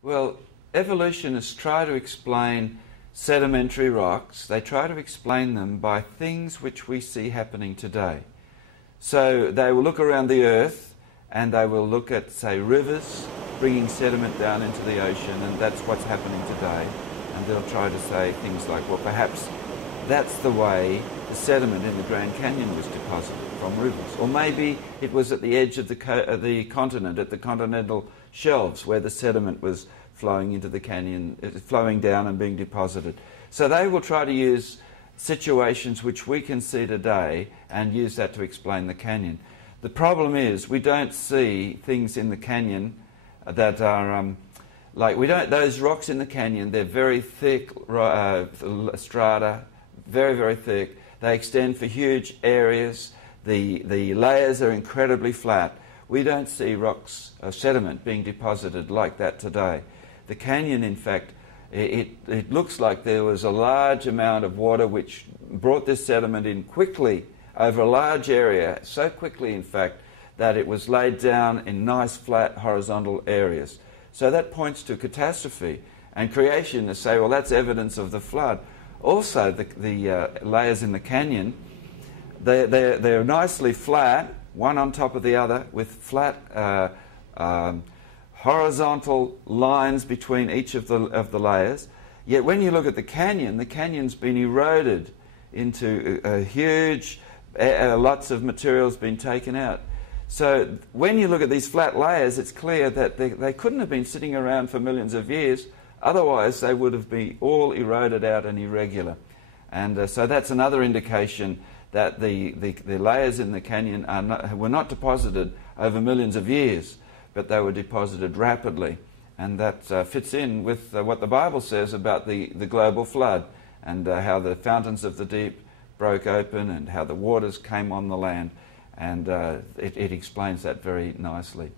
Well, evolutionists try to explain sedimentary rocks. They try to explain them by things which we see happening today. So they will look around the Earth and they will look at, say, rivers bringing sediment down into the ocean, and that's what's happening today. And they'll try to say things like, well, perhaps that's the way the sediment in the Grand Canyon was deposited, from rivers. Or maybe it was at the edge of the continent, at the continental shelves, where the sediment was flowing into the canyon, flowing down and being deposited. So they will try to use situations which we can see today and use that to explain the canyon. The problem is we don't see things in the canyon that are those rocks in the canyon, they're very thick strata, very, very thick. They extend for huge areas. The layers are incredibly flat. We don't see rocks, sediment being deposited like that today. The canyon, in fact, it looks like there was a large amount of water which brought this sediment in quickly over a large area, so quickly, in fact, that it was laid down in nice, flat, horizontal areas. So that points to catastrophe. And creationists say, well, that's evidence of the flood. Also, the layers in the canyon, they're nicely flat, one on top of the other, with flat horizontal lines between each of the layers. Yet when you look at the canyon's been eroded into a huge, lots of material's been taken out. So when you look at these flat layers, it's clear that they couldn't have been sitting around for millions of years. Otherwise, they would have been all eroded out and irregular. And so that's another indication that the layers in the canyon were not deposited over millions of years, but they were deposited rapidly. And that fits in with what the Bible says about the global flood, and how the fountains of the deep broke open and how the waters came on the land. And it explains that very nicely.